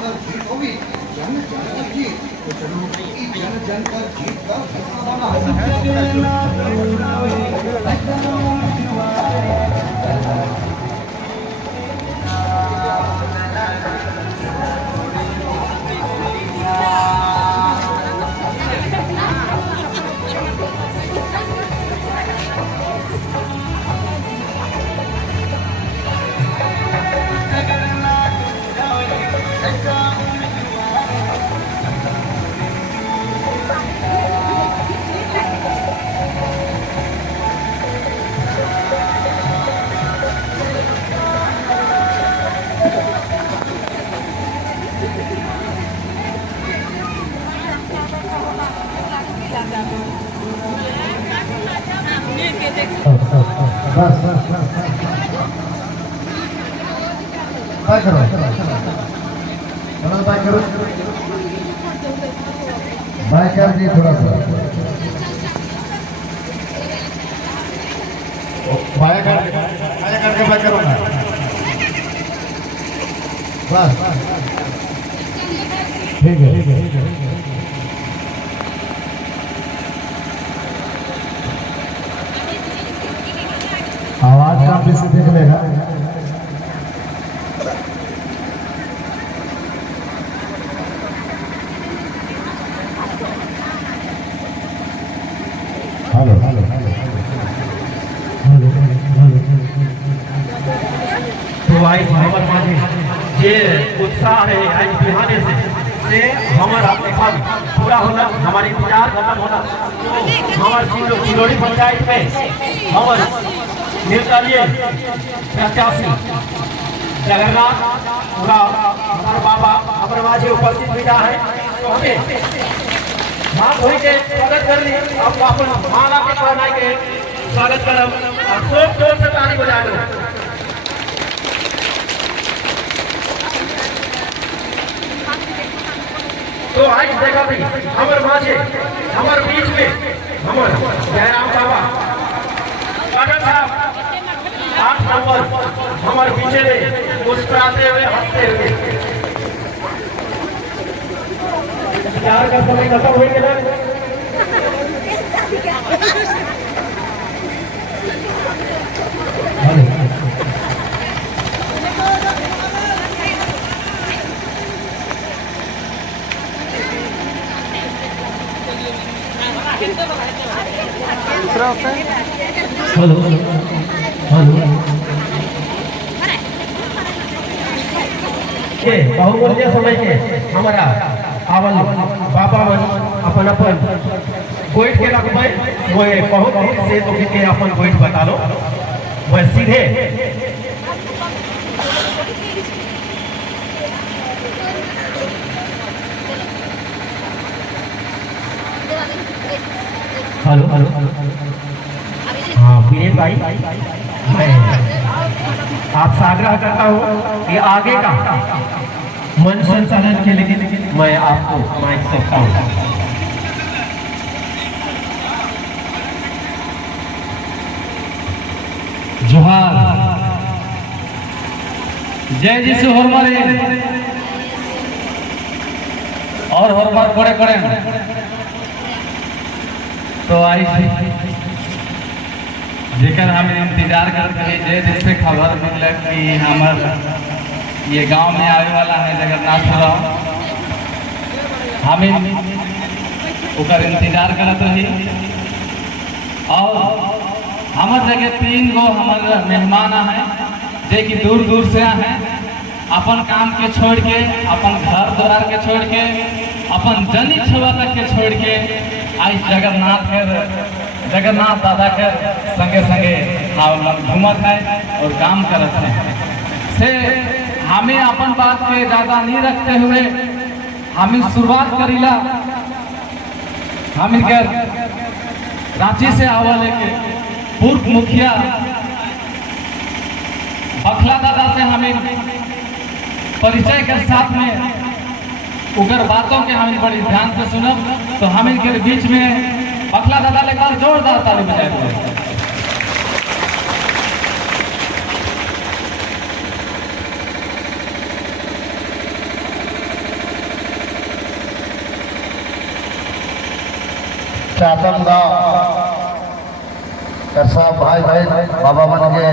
कर जीत होगी, जन जन कर जीत। तो चलो जन जन कर जीत का हिस्सा बना। बस बाय करो बाय करो बाय कर दिए थोड़ा सा बाय करके बाय करो ना बस ठीक है आवाज काफी से देख लेगा हेलो हेलो तो आई हमर माঝে जे उत्साह है आज बिहाने से हमारा पूरा होना, हमारे इंतजार खत्म होना। हमारे चिलोड़ी पंचायत में हमारे निर्दलीय प्रत्याशी जगन्नाथ पूरा हमारे बाबा हमारे माঝে उपस्थित हुआ है। तो हमें हाथ धोई के स्वागत कर ली। अब अपन माला के पहनाई के स्वागत करब और खूब जोर से ताली बजा दो। तो आज देखा भी हमारे माঝে हमारे बीच में हमारे जयराम बाबा पाठक साहब 8 नंबर हमारे पीछे में मुस्कुराते हुए हंसते हुए। चार का समय खत्म हो गया। हेलो हेलो बहुमूल्य समय के हमारा आवल बाबा मन अपन अपन गोइठ के रखबे वो बहुत से तो के अपन गोइठ बता लो वह सीधे हेलो हेलो हाँ विनीत भाई, मैं आपसे आग्रह करता हूँ कि आगे का मंच संचालन के लिए मैं आपको माइक सकता हूँ। जोहार जय जी से हरमारे और हरमार करे करे तो आई जेकर हम इंतजार करते हैं जे जिससे खबर मिल कि हमार ये गांव में आने वाला है जगन्नाथ राव, हमें उकर इंतजार करते रही। और हमार जगह 3 गो हमार मेहमान हैं जे कि दूर दूर से हैं, अपन काम के छोड़ के, अपन घर द्वार के छोड़ के, अपन जनी छुआ तक के छोड़ के आज जगन्नाथ दादा के संगे संगे घूमत है और काम करते हैं। से हमें अपन बात के ज्यादा नहीं रखते हुए हमें शुरुआत करीला। हम रांची से आवल के पूर्व मुखिया बखला दादा से हमें परिचय के साथ में उगर बातों के हमें बड़ी ध्यान से सुनब। तो हम इनके बीच में बखला दादा लेकर जोरदार ताली बजाए। चातम गांव साहब भाई भाई बाबा बन गए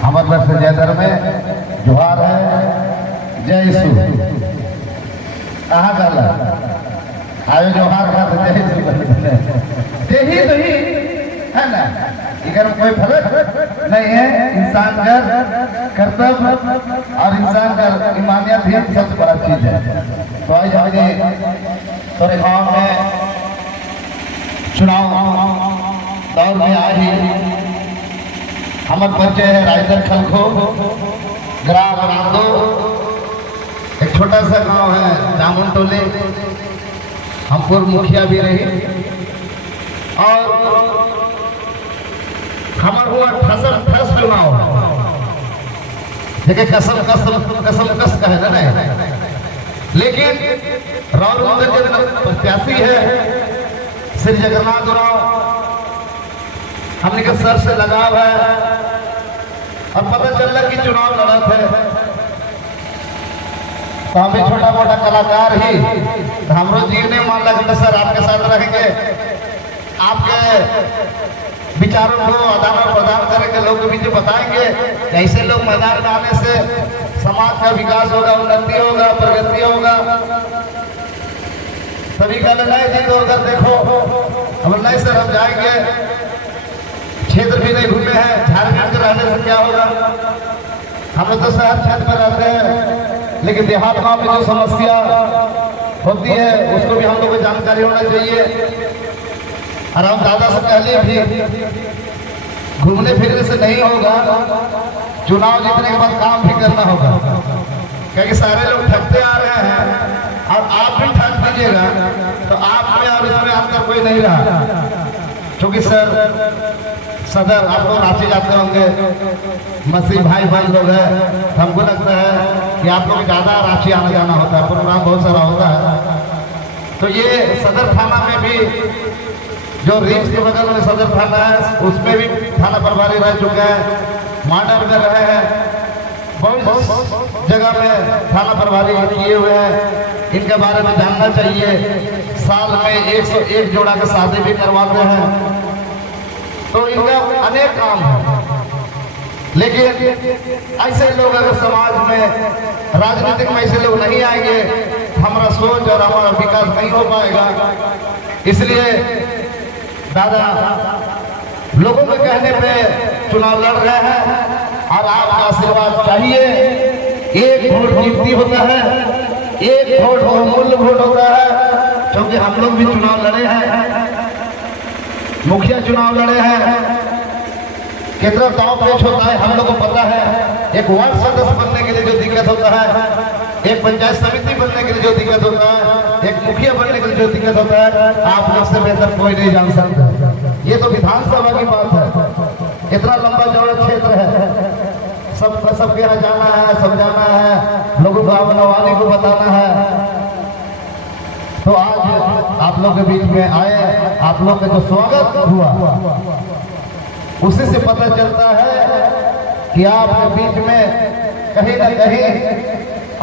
हमारे वर्ष जयदर में जोहार है जय यीशु कहाँ गल आयो जोहार का जय यीशु यही तो ही है ना इधर कोई फर्क नहीं है इंसान का कर्तव्य और इंसान का ईमानियत ही सबसे बड़ा चीज है। तो आज हमारे थोड़े गाँव में चुनाव दौर में आई हमारे परिचय है रायदर खलखो ग्राम रामदो एक छोटा सा गांव है जामुन टोले हम पूर्व मुखिया भी रही और हमारे हुआ ठस चुनाव देखिए कसम कस का है ना लेकिन राहुल मंदिर के प्रत्याशी है श्री जगन्नाथ राव हमने के सर से लगाव है और पता चल रहा कि चुनाव लड़त है तो हम भी छोटा मोटा कलाकार ही हमरो जीव ने मान लगा सर आपके साथ रहेंगे आपके विचारों को आदान प्रदान करेंगे लोगों के बीच बताएंगे ऐसे लोग मैदान में आने से समाज का विकास होगा उन्नति होगा प्रगति होगा सभी का लगाए जी तो अगर देखो अब नहीं सर हम जाएंगे क्षेत्र भी नहीं घूमे हैं झारखंड के रहने से क्या होगा हम लोग तो शहर क्षेत्र में रहते हैं लेकिन देहात गांव में जो समस्या होती है उसको भी हम लोग को जानकारी होना चाहिए और हम दादा से पहले भी घूमने फिरने से नहीं होगा चुनाव जीतने के बाद काम भी करना होगा क्योंकि सारे लोग ठगते आ रहे हैं और आप भी ठग दीजिएगा तो आप में और इसमें अंतर कोई नहीं रहा क्योंकि सदर आप लोग रांची जाते होंगे मसीह भाई बहन लोग हैं हमको लगता है कि आप लोग ज्यादा रांची आना जाना होता है प्रोग्राम बहुत सारा होता है तो ये सदर थाना में भी जो रिम्स के बगल में सदर थाना है उसमें भी थाना प्रभारी रह चुके हैं मॉडल में रहे हैं बहुत जगह में थाना प्रभारी किए हुए हैं इनके बारे में जानना चाहिए साल में 101 जोड़ा के शादी भी करवाते हैं तो इनका अनेक काम है लेकिन ऐसे लोग अगर समाज में राजनीतिक में ऐसे लोग नहीं आएंगे हमारा सोच और हमारा विकास नहीं हो पाएगा इसलिए दादा लोगों के कहने पे चुनाव लड़ रहे हैं और आपका आशीर्वाद चाहिए एक वोट कीमती होता है एक वोट बहुमूल्य वोट होता है क्योंकि हम लोग भी चुनाव लड़े हैं मुखिया चुनाव लड़े हैं कितना दाव पेच होता है हम लोग को पता है एक वार्ड सदस्य बनने के लिए जो दिक्कत होता है एक पंचायत समिति बनने के लिए जो दिक्कत होता है एक मुखिया बनने के लिए जो दिक्कत होता है आप लोग से बेहतर कोई नहीं जान सकता ये तो विधानसभा की बात है इतना लंबा चौड़ा क्षेत्र है सबके यहाँ जाना है समझाना है लोगों को आवानी को बताना है तो आज आप लोग के बीच में आए आप लोग का जो स्वागत हुआ उसी से पता चलता है कि आपके बीच में कहीं ना कहीं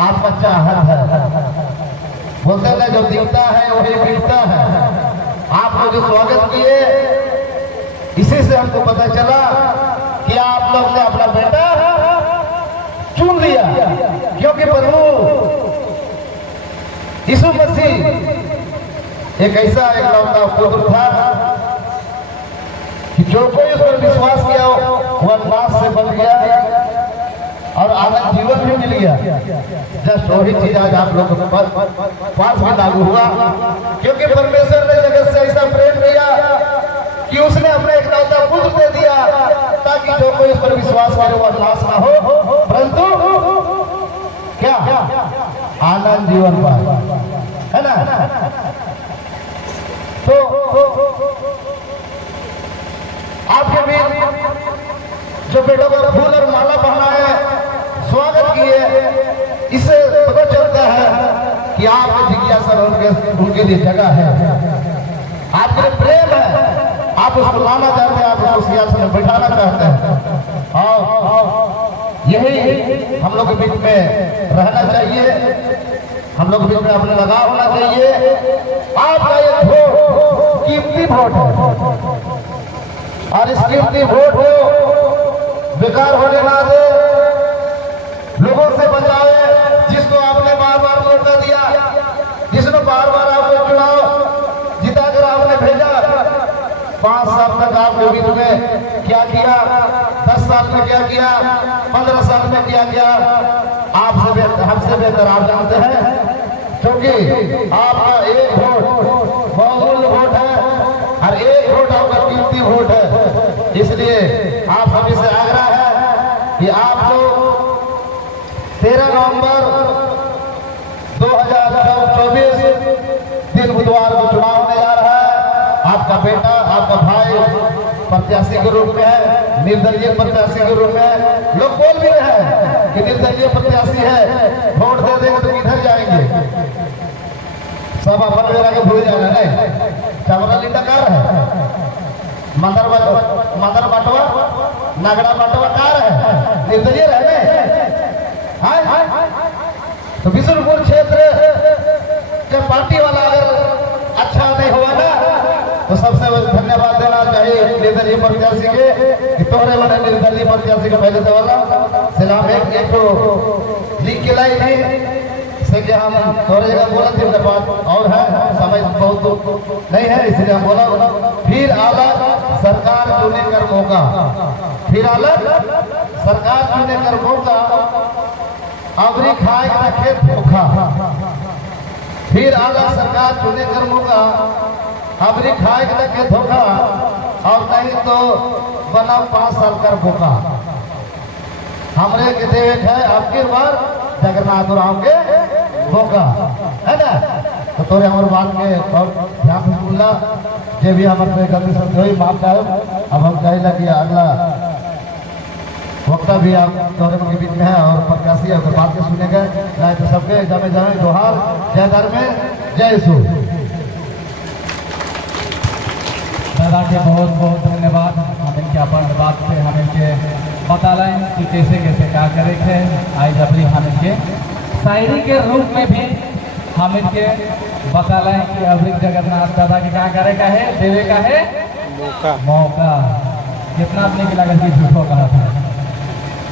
आपका चाहत है बोलते हैं जो दिखता है वही बिकता है आप लोग जो स्वागत किए इसी से हमको पता चला कि आप लोग ने अपना बेटा चुन लिया क्योंकि प्रभु यीशु मसीह एक ऐसा एक लौटा पुत्र था कि जो कोई उस पर विश्वास किया वह नाश से बच गया और आनंद जीवन भी मिल गया जस्ट वही चीज आज आप लोगों के पास भी लागू हुआ क्योंकि परमेश्वर ने जगत से ऐसा प्रेम किया कि उसने अपने इकलौता पुत्र दे दिया ताकि जो कोई उस पर विश्वास करे वह नाश ना हो परंतु क्या आनंद जीवन पाए है ना तो आपके बीच जो बेटों को फूल और माला पहनाए स्वागत किए इससे पता चलता है कि आपके जिज्ञासा उनके लिए जगह है आपके लिए प्रेम है आप उसको लाना चाहते हैं आप उसको सियासत में बैठाना चाहते हैं और यही हम लोग के बीच में रहना चाहिए हम लोग के बीच में अपने लगाव होना चाहिए आपका ये कीमती वोट है और इस कीमती वोट को बेकार होने ना दे, लोगों से बचाए। जिसको आपने बार बार मौका दिया, जिसने बार बार आपको चुनाव जिताकर आपने भेजा, 5 साल तक आपके बीच में क्या किया, 10 साल में क्या किया, 15 साल में क्या किया, आपसे हमसे बेहतर आप जानते हैं। क्योंकि आपका एक वोट बहुमूल्य वोट है और एक वोट आपका कीमती वोट है। इसलिए आप सभी से आग्रह है कि आप लोग 13 नवंबर 2024 दिन बुधवार को चुनाव होने जा रहा है। आपका बेटा, आपका भाई प्रत्याशी के रूप में है, निर्दलीय प्रत्याशी के रूप में है। लोग बोल भी रहे हैं कि निर्दलीय प्रत्याशी है, वोट दे देंगे तो किधर जाएंगे, सब अपन मेरा के भूल जाना नहीं। चावला लीटा कार है, मदर बटवा नगड़ा बटवा कार है, निर्दलीय रहने तो बिशुनपुर क्षेत्र के पार्टी वाला अगर अच्छा नहीं हुआ ना तो सबसे धन्यवाद देना चाहिए निर्दलीय प्रत्याशी के कि तोहरे मैंने निर्दलीय प्रत्याशी के पहले से वाला सलाम एक तो लिख के लाई नहीं से कि हम तोहरे जगह बोला थे उनके बाद और है समय बहुत नहीं है, इसलिए हम बोला। फिर अलग सरकार चुने कर मौका, फिर अलग सरकार चुने कर मौका, अबरी खाए का खेत धोखा। फिर अलग सरकार चुने कर मौका, अबरी खाए का खेत धोखा, और नहीं तो बना 5 साल कर भूखा। हमरे के देवे है आपकी बार जगन्नाथ राव के मौका है ना। तो तोरे हमारे बात के और ध्यान से सुनला, जे भी हमारे गलती शब्द हुई माफ चाहे। अब हम कहे लगे अगला वक्ता भी आप तोरे के बीच में है और प्रत्याशी अगर बात के सुने गए नहीं तो सबके जमे जमे जोहार, जय धर्म जय सू। दादा के बहुत बहुत धन्यवाद। हम इनके अपन बात से हम इनके बता रहे हैं कि कैसे कैसे क्या करे थे। आज अपनी हम इनके शायरी के रूप में भी हम इनके बता रहे हैं कि अभी जगन्नाथ दादा के क्या करे का है, देवे का है मौका। कितना आदमी की लागत की झूठो कहा था,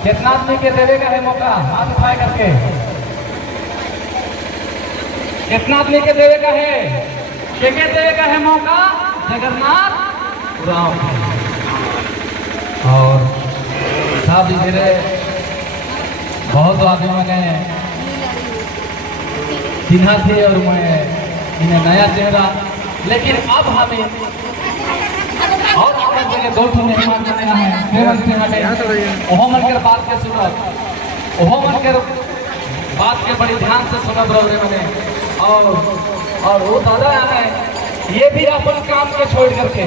कितना आदमी के देवे का है मौका, हाथ उठाए करके कितना आदमी के देवे का है, के देवे का है मौका जगन्नाथ राम। और साहब जी मेरे बहुत आदमियों ने चिन्हा थे और मैं इन्हें नया चेहरा, लेकिन अब हमें और अपने जगह 2 मेहमान करना है। ओहो मनकर बात के सुनत, ओहो मनकर बात के बड़ी ध्यान से सुनत रहे मैंने। और वो दादा आने ये भी अपन काम के छोड़ करके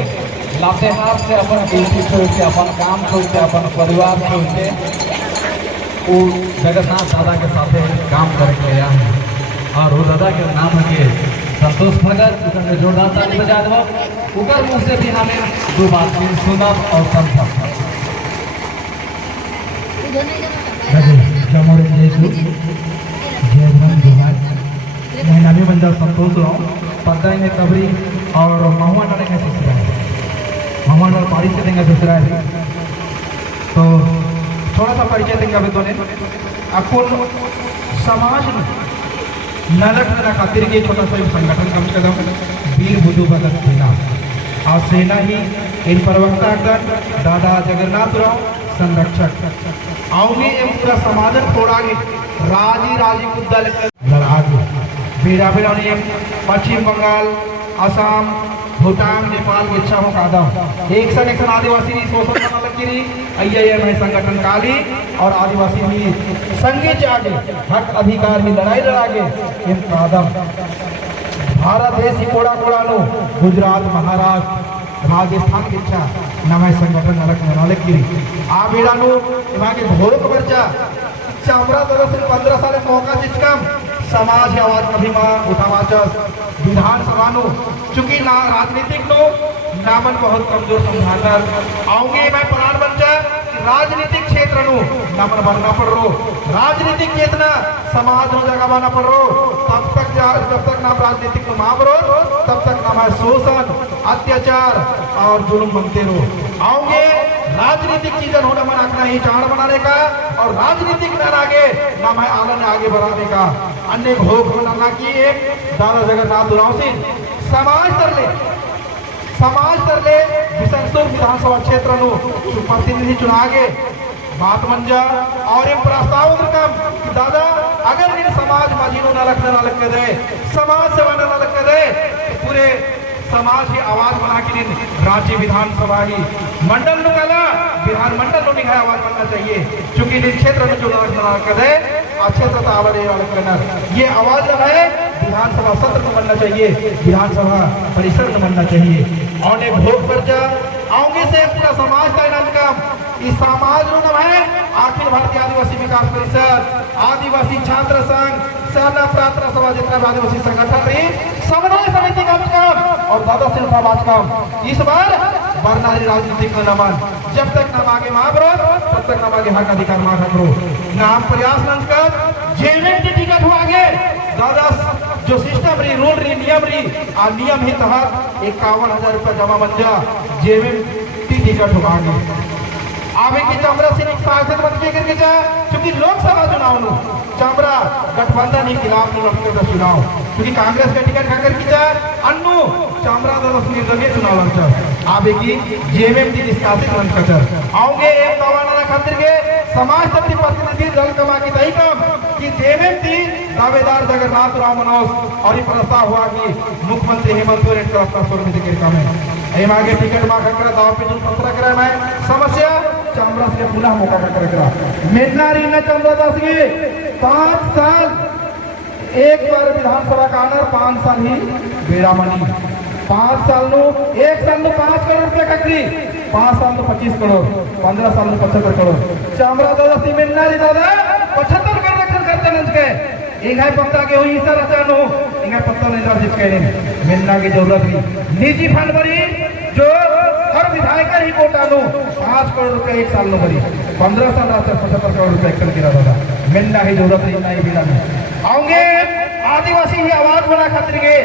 लातेहार से अपन ड्यूटी छोड़ के, अपन काम छोड़ के, अपन परिवार छोड़ के वो जगन्नाथ दादा के साथ काम करके आया है। और वो दादा के नाम के संतोष भगत उनके जोरदार ताली बजा दो। ऊपर मुँह से भी हमें 2 बात सुना और समझा। मैं नामी बंदा संतोष राव पता है तबरी और महुआ डालेंगे दूसरा है, महुआ डाल पारी से देंगे दूसरा है। तो थोड़ा सा परिचय देंगे अभी तो अपन समाज में नलट मेरा खातिर के छोटा सा संगठन कम से कम वीर बुद्धू भगत सेना और सेना ही इन प्रवक्ता कर दादा जगन्नाथ राव संरक्षक आउनी एम पूरा समाजन थोड़ागे राजी राजी मुद्दा लेकर लड़ागे बेरा बेरा पश्चिम बंगाल, असम, भूटान, नेपाल की इच्छा हो कादम एक सन आदिवासी शोषण लगी है संगठन काली और आदिवासी भी संगे आगे हक अधिकार ही लड़ाई लड़ागे इन कादम भारत देश ही कोड़ा कोड़ा लो गुजरात, महाराष्ट्र, राजस्थान की इच्छा नवे संगठन नरक नालक गिरी आ बेड़ानो के भोरक बच्चा चामड़ा तरफ से 15 साल मौका चिचकम समाज आवाज कभी मां उठावाचस विधानसभा नो चूंकि राजनीतिक नो नामन बहुत कमजोर समझाकर आऊंगे मैं प्राण बच्चा राजनीतिक क्षेत्र नमन बनना पड़ रो, राजनीतिक चेतना समाज में जगावाना पड़ रो, जब तक नाम राजनीतिक में महावरो तब तक नाम है शोषण, अत्याचार और जुल्म बनते रहो। आओगे राजनीतिक चीजन होना मन आखना ही चाण बनाने का और राजनीतिक में आगे नाम है आनंद आगे बढ़ाने का। अन्य भोग होना की एक दादा जगन्नाथ उराव सिंह समाज तरले बिसनपुर विधानसभा क्षेत्र प्रतिनिधि चुनागे बात मन जा और इन प्रस्ताव कि दादा अगर इन समाज माजीनो न लग दे, समाज सेवा न लग दे तो पूरे समाज की आवाज बना के रांची विधानसभा ही मंडल नुकाला विधान मंडल नो निघाया आवाज बनना चाहिए, क्योंकि इन क्षेत्र में जो लग दे क्षेत्र ये आवाज जो है विधानसभा सत्र में बनना चाहिए, विधानसभा परिसर में बनना चाहिए। और एक भोग पर जा आगे से पूरा समाज का इनाम काम इस समाज में है अखिल भारतीय आदिवासी विकास परिषद, आदिवासी छात्र संघ, सहना प्रार्थना सभा जितना आदिवासी संगठन रही समन्वय समिति का काम और दादा सिंह आवाज काम इस बार बरनारी राजनीतिक नमन जब तक नाम आगे महाबरो तब तक नाम आगे हक अधिकार मांग करो नाम प्रयास नंद कर जेएमएम टिकट हो आगे दादा जो सिस्टम रही रूल रही नियम रही आ नियम ही तहत 51,000 रुपया जमा बन जा जेएमएम टिकट हो आगे आवे की चामरा से एक सांसद बन के करके जा, क्योंकि लोकसभा चुनाव नो चामरा गठबंधन के खिलाफ लड़के का चुनाव, क्योंकि कांग्रेस का टिकट खाकर की जा अन्नू चामरा दल निर्दलीय चुनाव लड़ता आवे की जेएमएम की निष्कासित बन कर आओगे एक दवाना खातिर के समाज तंत्र प्रतिनिधि दल कमा की तय काम कि जेएमएम की दावेदार जगन्नाथ उराव मनोज और ये प्रस्ताव हुआ कि मुख्यमंत्री हेमंत सोरेन का अपना स्वर में जिक्र काम है एम आगे टिकट मांग कर दाव पे जो पत्र करे मैं समस्या चामरा से पुनः मौका कर करा मेटनारी न चंद्र दास की 5 साल एक बार विधानसभा का आनर 5 साल ही बेड़ामणि 5 साल नो 1 साल नो 5 करोड़ रुपया ककरी 5 साल नो 25 करोड़ 15 साल नो 75 करोड़ चामरा दादा सी मेटनारी दादा 75 करोड़ रक्षण करते नंज के एक है पत्ता के हुई सर अचानो एक है पत्ता नहीं दर्ज कहने मिलना की जरूरत नहीं निजी फंड भरी जो हर विधायक ही कोटा नो 5 करोड़ रुपए 1 साल नो भरी 15 साल रास्ते 75 करोड़ रुपए एक्शन किया दादा मिलना की जरूरत नहीं नहीं बिना में आओगे आदिवासी ही आवाज बना खातिर के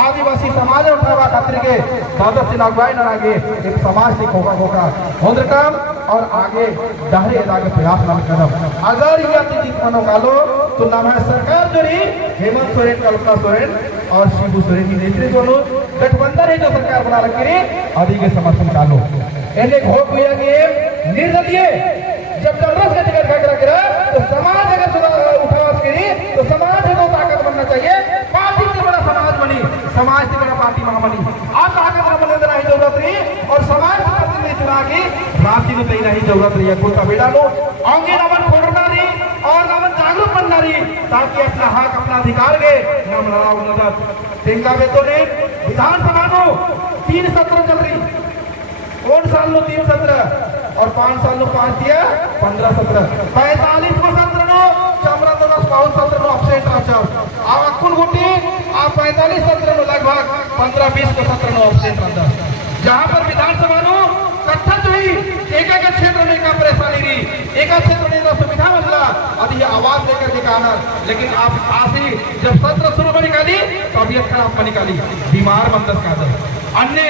आदिवासी समाज उठावा खातिर के दादा सिंह अगुवाई न आगे एक समाज से खोखा खोखा होंद्र काम और आगे दहरे इलाके प्रयास न कदम अगर ये जीत मनो गालो तो नाम है सरकार जो रही हेमंत सोरेन कल्पना सोरेन और शिबू सोरेन की नेतृत्व दोनों गठबंधन है जो सरकार बना रखी रही आदि के समर्थन डालो एने घोक हुआ कि निर्दलीय जब कांग्रेस का टिकट खा रखा तो समाज अगर उठावास करी तो समाज को ताकत बनना चाहिए पार्टी से बड़ा समाज बनी समाज से बड़ा पार्टी महाबनी आप ताकत बनने देना ही जरूरत रही और समाज से प्रतिनिधि चुना की राशि को देना ही जरूरत रही है कुत्ता बेटा लो आगे नमन फोड़ना रही और नमन जागरूक बनना रही ताकि अपना हक अपना अधिकार के नाम लड़ाओ नजर सिंगा बेतो ने विधानसभा नो 3 सत्र चल रही 4 साल नो 3 सत्र और 5 साल नो 5 दिया 15 सत्र 45 को सत्र नो चामरा तो 5 सत्र नो अक्षय ट्रांसफर अब अकुल गुटी आप 45 सत्र नो लगभग 15-20 को सत्र नो अक्षय ट्रांसफर जहां पर विधानसभा नो कट्ठा जोई एक क्षेत्र में का परेशानी रही एक क्षेत्र में सुविधा मिला अभी आवाज लेकर के कहना लेकिन आप आसी जब सत्र शुरू में निकाली तबियत खराब में निकाली बीमार बंदस का दर अन्य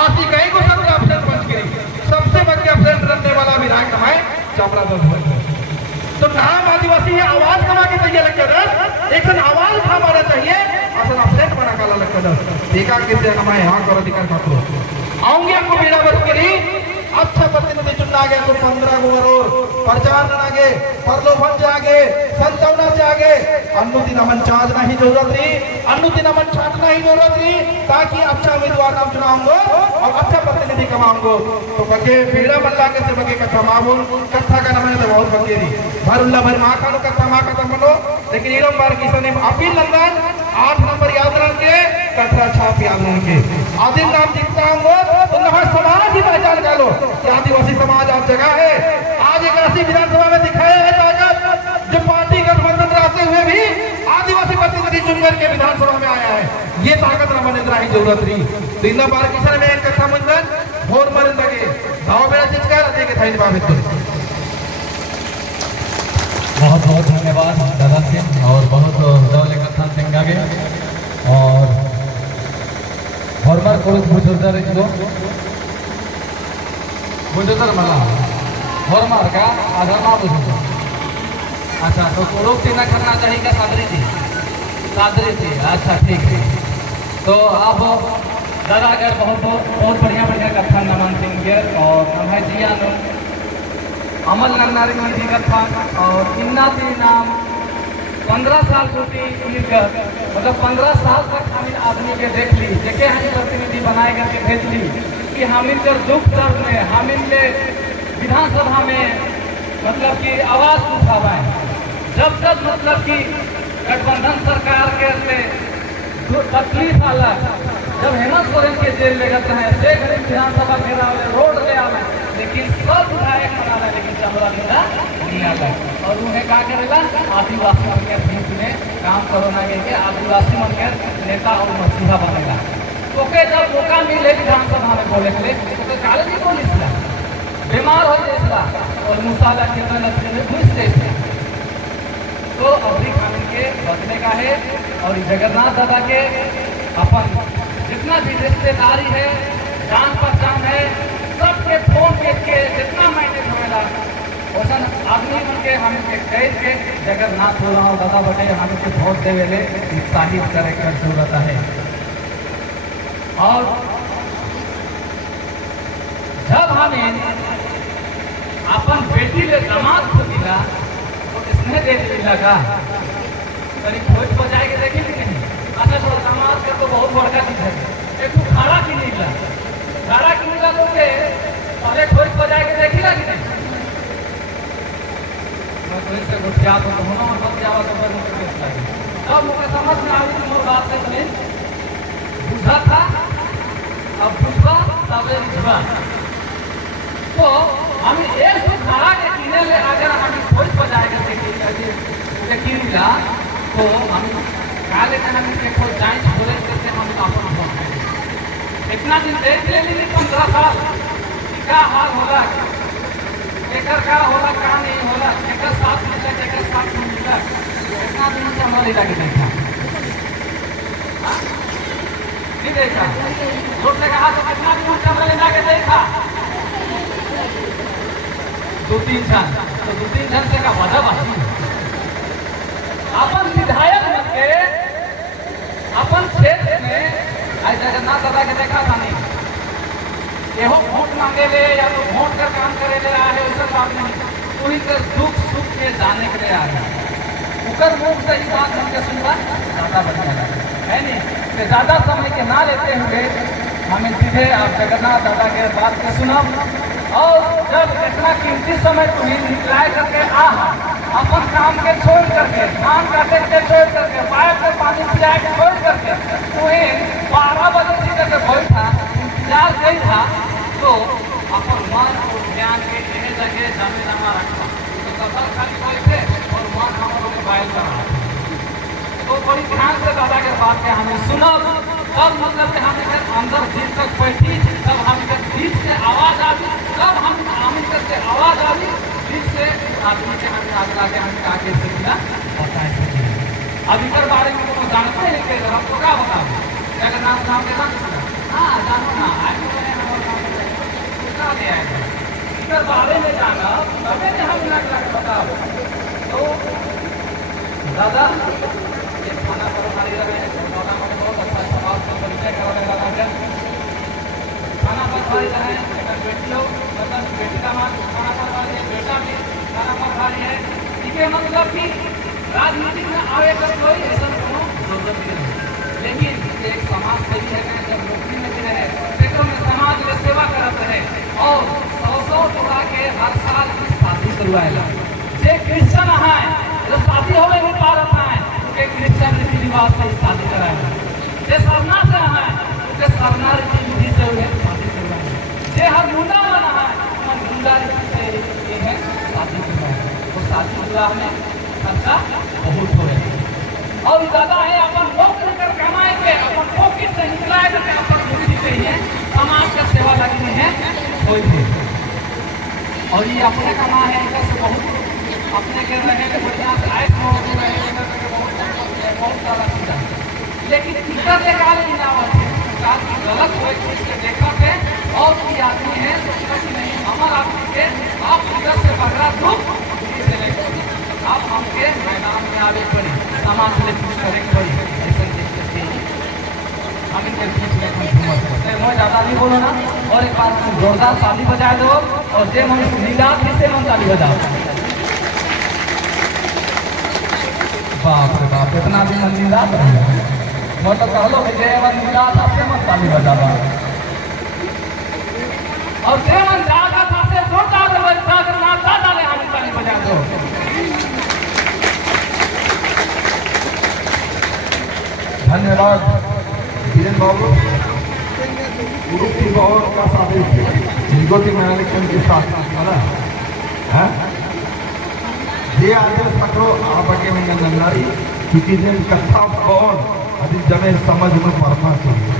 आसी कई को सत्र अफसर बच गई सबसे बच्चे अफसर रखने वाला विधायक है चामरा दस तो नाम आदिवासी आवाज कमा के तैयार लग रहा एक आवाज उठा पाना चाहिए असल अफसर बना काला लग रहा देखा किसे हमारे यहाँ करो अधिकार खातो आऊंगे आपको बेड़ा बच के अच्छा प्रतिनिधि चुनना गया तो 15 को और प्रचार आगे परलोभन से आगे संतवना से आगे अनुदिन अमन चाहना ही जरूरत रही अनुदिन अमन छाटना ही जरूरत रही ताकि अच्छा उम्मीदवार नाम चुनाऊंगो और अच्छा प्रतिनिधि कमाऊंगो तो बगे बेड़ा बल्ला के से बगे कथा मामूल कथा का नाम है बहुत बगे रही भरुल्ला भर माँ खानो कथा माँ खत्म बनो लेकिन इरम बार की सने अपील लंदन 8 नंबर याद रख के कथा छाप याद रख के आदिम नाम जीतता हूँ तो नवा समाज ही पहचान कर लो कि आदिवासी समाज आप जगह है आज एक राशि विधानसभा में दिखाया है ताकत जो पार्टी गठबंधन रहते हुए भी आदिवासी प्रतिनिधि चुनकर के विधानसभा में आया है ये ताकत रमन इंदिरा ही जरूरत रही तो इन बार किसान में एक कथा मंदन भोर मरन लगे ताव बेड़ा चिचका देखे थाई बाबे तो बहुत बहुत धन्यवाद दादा से और बहुत दौले कथा सिंगागे और हरमार करो बुजुर्गर इनको बुजुर्गर मला हरमार का आधार ना बुजुर्गर अच्छा तो कोड़ों से ना करना चाहिए क्या सादरी थी अच्छा ठीक है तो अब दादा अगर बहुत बढ़िया कथा नमन सिंह और नम्हा जिया अमल नन्नारी निधि कथा और इन्ना ती नाम 15 साल छुट्टी मतलब 15 साल तक हम आदमी के देख ली जेके हम प्रतिनिधि बनाए करके भेज ली कि हम इनके दुख दर्द में हम इनके विधानसभा में मतलब कि आवाज उठावाएं जब तक मतलब कि गठबंधन सरकार के से तकलीफ आला जब हेमंत सोरेन के जेल ले गए हैं से गरीब विधानसभा घेरा रोड ले आवे लेकिन सब विधायक बना रहे लेकिन चमरा नेता नहीं आला और उन्हें क्या करेला आदिवासी मन के बीच में काम करोना के आदिवासी मन के नेता और मसीहा बनेगा ओके जब मौका मिले विधानसभा में बोले के लिए तो काले नहीं बोलिस बीमार हो जाएगा और मुसाला कितना नजर में घुस जाए तो अवधि खान के बचने का है और जगन्नाथ दादा के अपन जितना भी रिश्तेदारी है जान पहचान है सबके फोन के जितना मैंने होगा वैसा आदमी बन के हम कैद के जगन्नाथ हो रहा हूँ दादा बटे हम के वोट देवे ले उत्साहित करे कर जरूरत है और जब हमें अपन बेटी ले दामाद को दिला तो इसने दे दिला का करीब खोज बजाए के देखी कि नहीं अच्छा तो दामाद का तो बहुत बड़का चीज है एक तो खाड़ा की निकला तो के पहले खोज बजाए के देखी कि नहीं मैं तो इससे गुठिया तो होना और मत जावा तो पर मुझे केस लगी तब मुझे समझ में आई कि मोर बात से नहीं बुझा था अब बुझा तब बुझा तो हम एक तो खाड़ा के किने ले अगर हम खोज बजाए के देखी मिला तो हम काले का हम के खोज जांच बोले करके हम अपन वोट इतना दिन देख ले ली 15 साल क्या हाल होगा एकर का होला का नहीं होला एकर साथ मिला एकर साथ नहीं मिला इतना दिन से हमारे लगे देखा नहीं देखा वोट ने कहा तो कितना दिन से हमारे लगे देखा 2-3 जन तो 2-3 जन से का वजह बाकी अपन विधायक मत के अपन क्षेत्र में आज जगन्नाथ दादा के देखा था नहीं एहो वोट मांगे ले या तो वोट का काम करे ले रहा है उसका बात नहीं कोई के दुख सुख के जाने के लिए आ रहा है उकर मुख से ही बात हमके सुनवा ज्यादा बढ़िया है नहीं से ज्यादा समय के ना लेते हुए हमें सीधे आप जगन्नाथ दादा के बात के सुना और जब इतना कीमती समय तुम्हें निकलाए करके अपन काम के छोड़ करके धान काटे के छोड़ करके बाहर से पानी पिलाए के छोड़ करके तुम्हें 12 बजे से करके बैठा इंतजार नहीं था तो अपन मन और ज्ञान के इन्हें जगह जमीन जमा रखा तो सफल खाली बैठे और मन हम लोग बाहर कर रहा तो बड़ी ध्यान से दादा के बात के हमें सुना तब मतलब कि हम अंदर दिल तक बैठी तब हम दिल से आवाज आई तब हम से आवाज आई दिल से आदमी के हमें आगे आगे से मिला बताए सके अब इधर बारे में तो जानते हैं कि हमको क्या बताओ जगन्नाथ नाम के नाम हाँ जानो ना इधर बारे में जाना तभी हम बताओ तो दादा खाना पर हमारी रहे बहुत अच्छा समाज का परिचय करवाने खाना पर हमारी रहे बेटी हो मतलब बेटी का मान खाना पर वाली है बेटा भी खाना पर वाली है इसके मतलब कि राजनीति में आवे कर कोई ऐसा जरूरत नहीं लेकिन एक समाज सेवी है जब नौकरी में भी रहे क्षेत्रों में समाज में सेवा करते रहे और 100 टोला के हर साल शादी करवाएगा जे क्रिश्चियन है जो शादी होवे भी पारत है क्रिश्चियन रीति रिवाज से शादी कराएगा जे सरना से है उनके सरना रीति विधि से उन्हें शादी करवाएगा जे हर मुंडा बना है हम मुंडा रीति से है शादी करवाएगा तो शादी विवाह में खर्चा बहुत हो रहा है और दादा है अपन नौकरी कर कमाए के अपन पॉकेट से निकलाए के अपन बुद्धि चाहिए समाज का सेवा लगनी है कोई भी और ये अपने कमा है इधर से बहुत अपने के रहे हैं बढ़िया से आए रहे बहुत सारा चीज़ है, लेकिन इधर से गाल मिलावट है काल की गलत हुए इसके देखा के और भी आदमी है तो कि नहीं हमारे आदमी के आप इधर से पकड़ा दो आप हमके मैदान में आगे पड़ी सामान से करें पड़ी ऐसा हम इनके बीच में घूमत मैं ज़्यादा नहीं बोलो ना। और एक बार जोरदार ताली बजा दो और जे हम नीला किससे हम ताली बजाओ। बाप रे बाप इतना भी मन नीला मैं तो कह लो कि जय मन नीला था से मन ताली बजावा और जय मन जागा था से जोरदार बजा कर नाचा डाले हम ताली बजा दो। धन्यवाद वीरेन बाबू गुरु की बहुत का साथी जिनको की मैंने के साथ है ये आदेश पकड़ो आप आगे में नंगारी क्योंकि दिन कथा बहुत अधिक जमे समझ में पढ़ना चाहिए।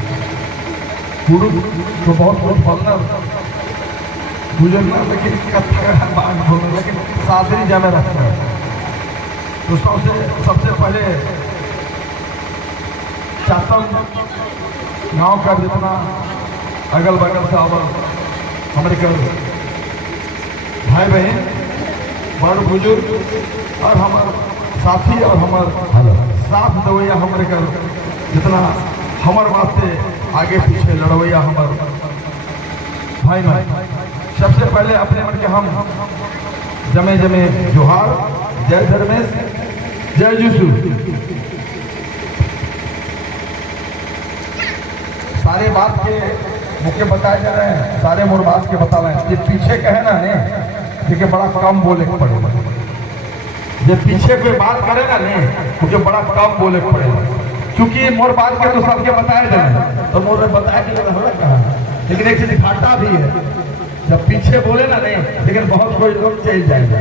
गुरु तो बहुत बोलना गुजरना लेकिन कथा का बात बोलना लेकिन सादरी जमे रखना है। तो सबसे पहले चातम गाँव का जितना अगल बगल से अब हमारे कर भाई बहन बड़ बुजुर्ग और हमारे साथी और हमारे साथ दवैया हमारे कर जितना हमारे वास्ते आगे पीछे लड़वैया हमारे भाई भाई सबसे पहले अपने मन के हम जमे जमे जोहार जय धर्मेश जय यीशु सारे बात के मुख्य बताए जा रहे हैं सारे मोर बात के बता रहे हैं। ये पीछे कहे ना ने क्योंकि बड़ा कम बोले के पड़ेगा ये पीछे कोई बात करे ना ने क्योंकि बड़ा कम बोले के पड़ेगा क्योंकि मोर बात के तो सबके बताए जाए तो मोर बताया कि कहा लेकिन एक चीज घाटा भी है जब पीछे बोले ना नहीं लेकिन बहुत कोई लोग चल जाएंगे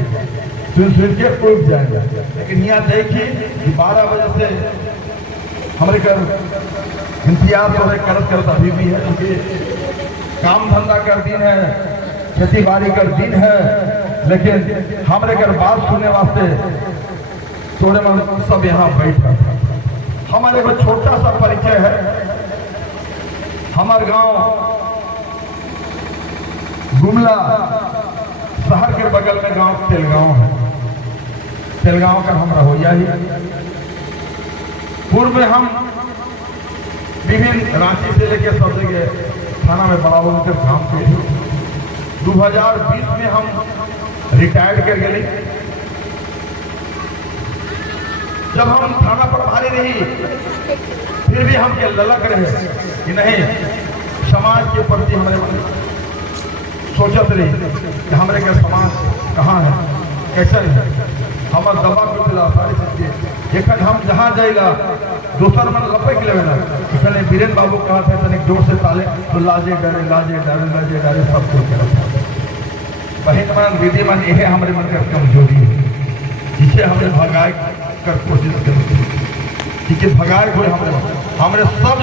सुन के टूट जाएंगे। लेकिन यहाँ देखिए 12 बजे से हमारे घर इंतजार हो रहे करत अभी भी है क्योंकि काम धंधा कर दिन है खेती बाड़ी कर दिन है लेकिन हमारे घर बात सुनने वास्ते थोड़े मन सब यहाँ बैठा हमारे को छोटा सा परिचय है। हमारे गांव गुमला शहर के बगल में गांव तेलगांव है। तेलगांव का हम रहोया ही पूर्व में हम विभिन्न रांची से लेकर सब जगह थाना में बड़ा होकर काम किए। 2020 में हम रिटायर्ड कर गए। जब हम थाना प्रभारी रही फिर भी हम के ललक रहे कि नहीं समाज के प्रति हमारे मन सोचत रही कि हमारे के समाज कहाँ है कैसा है हमारे दबा को मिला सारी चीज जखन हम जहाँ जाएगा दोसर मन लपक लेना इसलिए वीरेन बाबू कहा था तनिक जोर से ताले तो लाजे डरे सब कुछ बहन मन दीदी मन यह हमारे मन का कमजोरी है जिसे हमें भगाए कर कोशिश करें क्योंकि भगाए हुए हमारे सब